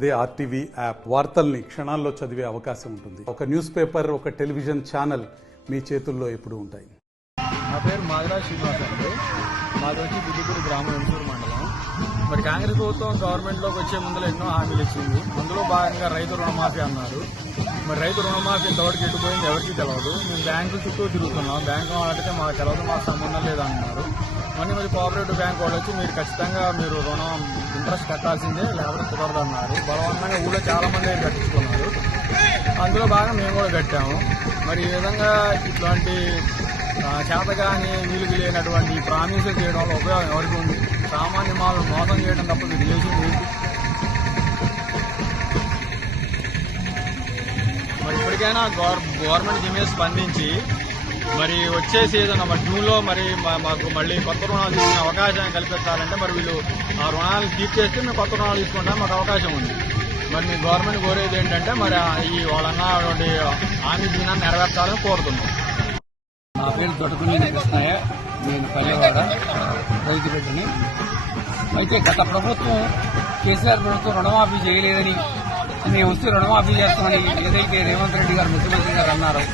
అదే RTV app వార్తల్ని క్షణాల్లో చదివే అవకాశం ఉంటుంది. ఒక న్యూస్ పేపర్, ఒక టెలివిజన్ ఛానల్ మీ చేతుల్లో ఎప్పుడూ ఉంటాయి. నా పేరు మాదిరా శ్రీనివాస్ అండి. మాది వచ్చి బుద్ధిపూడి గ్రామం ఎంసూరు మండలం. మరి కాంగ్రెస్ ప్రభుత్వం గవర్నమెంట్లోకి వచ్చే ముందులో ఎన్నో హామీలు ఇచ్చింది. అందులో భాగంగా రైతు రుణమాఫీ అన్నారు. మరి రైతు రుణమాఫీ ఇంతవరకు ఎటుపోయింది ఎవరికి తెలియదు. మేము బ్యాంకు చుట్టూ తిరుగుతున్నాం. బ్యాంకు వాళ్ళకి మాకు తెలియదు, మాకు సంబంధం లేదన్నారు. మరి కోఆపరేటివ్ బ్యాంక్ వాళ్ళు వచ్చి మీరు ఖచ్చితంగా మీరు రుణం ఇంట్రెస్ట్ కట్టాల్సిందే, లేకపోతే కుదరదు అన్నారు. బలవంతంగా ఊళ్ళో చాలా మంది కట్టించుకున్నారు. అందులో భాగంగా మేము కూడా కట్టాము. మరి ఈ విధంగా ఇట్లాంటి చేతగాని వీలుకి లేనటువంటి ప్రామిసులు చేయడం వల్ల ఉపయోగం ఎవరికి ఉంది? సామాన్య మాలను మోసం చేయడం తప్ప ఇది చేసింది. మరి ఇప్పటికైనా గవర్నమెంట్ దీని మీద స్పందించి మరి వచ్చే సీజన్ మరి జూన్లో మరి మాకు మళ్ళీ కొత్త రుణాలు తీసుకునే అవకాశాన్ని కల్పించాలంటే మరి వీళ్ళు ఆ రుణాలు తీర్చేస్తే మేము కొత్త రుణాలు తీసుకుంటాం, మాకు అవకాశం ఉంది. మరి మీ గవర్నమెంట్ కోరేది ఏంటంటే మరి ఈ వాళ్ళన్నటువంటి హామీ దినాన్ని నెరవేర్చాలని కోరుతున్నాం. నా పేరు దొడకుని కృష్ణయ్య, నేను పల్లెవాడ రైతు బిడ్డని. అయితే గత ప్రభుత్వం కేసీఆర్ ప్రభుత్వం రుణమాఫీ చేయలేదని, మేము వస్తే రుణమాఫీ చేస్తామని ఏదైతే రేవంత్ రెడ్డి గారు ముఖ్యమంత్రి గారు అన్నారో,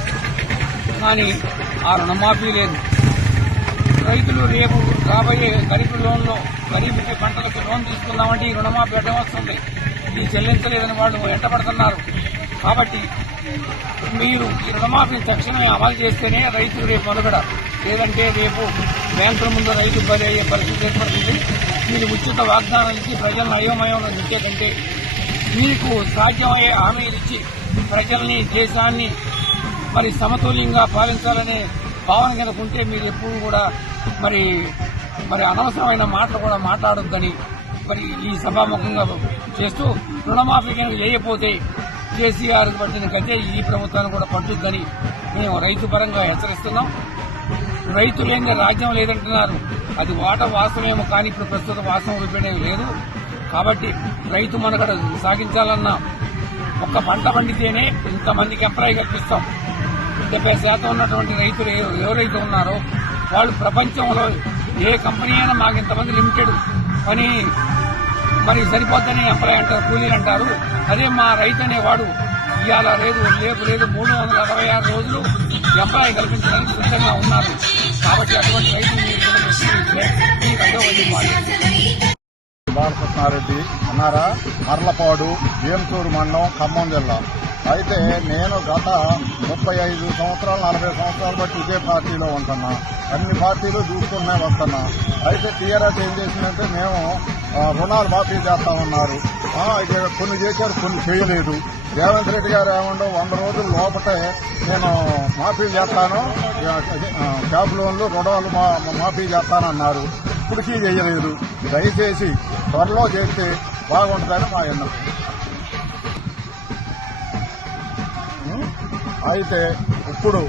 కానీ ఆ రుణమాఫీ లేదు. రైతులు రేపు రాబోయే ఖరీఫ్ లోన్లో ఖరీఫ్కి పంటలకు లోన్ తీసుకుందామంటే ఈ రుణమాఫీ అడ్డం వస్తుంది. ఇది చెల్లించలేదని వాళ్ళు వెంటబడుతున్నారు. కాబట్టి మీరు ఈ రుణమాఫీని తక్షణమే అమలు చేస్తేనే రైతులు రేపు మనుగడ. లేదంటే రేపు బ్యాంకుల ముందు రైతు బలి అయ్యే పరిస్థితి ఏర్పడుతుంది. మీరు ఉచిత వాగ్దానాలు ఇచ్చి ప్రజలను అయోమయంలో నించే కంటే మీకు సాధ్యమయ్యే హామీలు ఇచ్చి ప్రజల్ని, దేశాన్ని మరి సమతుల్యంగా పాలించాలనే భావన కనుకుంటే మీరు ఎప్పుడు కూడా మరి అనవసరమైన మాటలు కూడా మాట్లాడొద్దని మరి ఈ సభాముఖంగా చేస్తూ, రుణమాఫీ కనుక చేయకపోతే కేసీఆర్ పట్టిన గతే ఈ ప్రభుత్వాన్ని కూడా పట్టుద్దని మేము రైతు పరంగా హెచ్చరిస్తున్నాం. రైతులేంగా రాజ్యం లేదంటున్నారు, అది వాస్తవమేమో, కానీ ఇప్పుడు ప్రస్తుత వాస్తవం రూపేణం లేదు. కాబట్టి రైతు మనగడ సాగించాలన్నా ఒక్క పంట పండితేనే ఇంతమందికి ఎంప్లాయ్ కల్పిస్తాం. 70% ఉన్నటువంటి రైతులు ఎవరైతే ఉన్నారో వాళ్ళు ప్రపంచంలో ఏ కంపెనీ అయినా మాకు ఇంతమంది లిమిటెడ్ పని మరి సరిపోద్దని ఎంప్లాయ్ అంటారు, కూలీలు అంటారు. అదే మా రైతు అనేవాడు ఇవాళ లేదు 366 రోజులు ఎంప్లాయ్ కల్పించడానికి సిద్ధంగా ఉన్నారు. కాబట్టి అటువంటి రైతు బాలకృష్ణారెడ్డి అన్నారా, మర్లపాడు, ఎంసూరు మండలం, ఖమ్మం జిల్లా. అయితే నేను గత 35 సంవత్సరాలు 40 సంవత్సరాలు బట్టి ఇదే పార్టీలో ఉంటున్నా. అన్ని పార్టీలు చూసుకునే వస్తున్నా. అయితే టీఆర్ఎస్ ఏం చేసిందంటే మేము రుణాలు మాఫీ చేస్తామన్నారు. కొన్ని చేశారు, కొన్ని చేయలేదు. రేవంత్ రెడ్డి గారు ఏమండో 100 రోజుల లోపటే నేను మాఫీ చేస్తాను, క్యాబ్ లోన్లు రుణాలు మాఫీ చేస్తానన్నారు. ఇప్పటికీ చేయలేదు. దయచేసి త్వరలో చేస్తే బాగుంటుందని మా ఎన్నం. అయితే ఇప్పుడు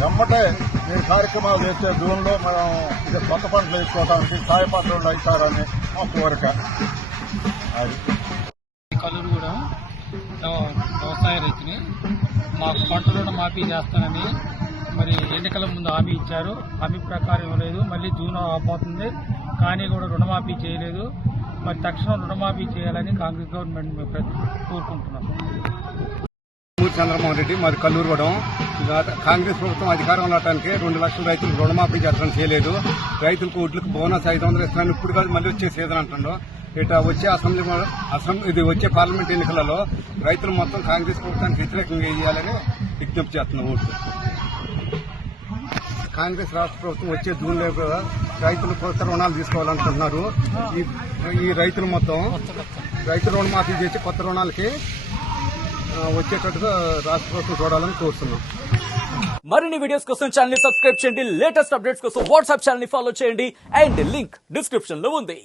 వెమ్మటే మీరు కార్యక్రమాలు చేస్తే జూన్లో మనం ఇది కొత్త పంటలు వేసుకోవడానికి సాయ పంటలు అవుతారని మా కోరిక. అది కల్లూరు కూడా వ్యవసాయ రైతుని మాకు పంట రుణం మాఫీ చేస్తానని మరి ఎన్నికల ముందు హామీ ఇచ్చారు. హామీ ప్రకారం ఇవ్వలేదు. మళ్ళీ జూన్ అయిపోతుంది, కానీ కూడా రుణమాఫీ చేయలేదు. మరి తక్షణం రుణమాఫీ చేయాలని కాంగ్రెస్ గవర్నమెంట్ కోరుకుంటున్నాం. చంద్రమోహన్ రెడ్డి, మాది కల్లూరుగూడెం. కాంగ్రెస్ ప్రభుత్వం అధికారంలో రావడానికి 2 లక్షల రైతులు రుణమాఫీ చేస్తారని చేయలేదు. రైతులకు ఒడ్లకు బోనస్ 500 ఇస్తున్నాను. ఇప్పుడు కాదు, మళ్ళీ వచ్చే సీజన్ అంటుండో. ఇట్లా వచ్చే వచ్చే పార్లమెంట్ ఎన్నికలలో రైతులు మొత్తం కాంగ్రెస్ ప్రభుత్వానికి వ్యతిరేకంగా చేయాలని విజ్ఞప్తి చేస్తున్నాం. ఓట్లు కాంగ్రెస్ రాష్ట్ర ప్రభుత్వం వచ్చే జూన్లో రైతులు కొత్త రుణాలు తీసుకోవాలనుకుంటున్నారు. ఈ రైతులు మొత్తం రైతు రుణమాఫీ చేసి కొత్త రుణాలకి వచ్చేటట్టుగా రాష్ట్ర ప్రభుత్వం చూడాలని కోరుతున్నాం. మరిన్ని వీడియోస్ కోసం ఛానల్ ని సబ్స్క్రైబ్ చేయండి. లేటెస్ట్ అప్డేట్స్ కోసం వాట్సాప్ ఛానల్ ని ఫాలో చేయండి. అండ్ లింక్ డిస్క్రిప్షన్ లో ఉంది.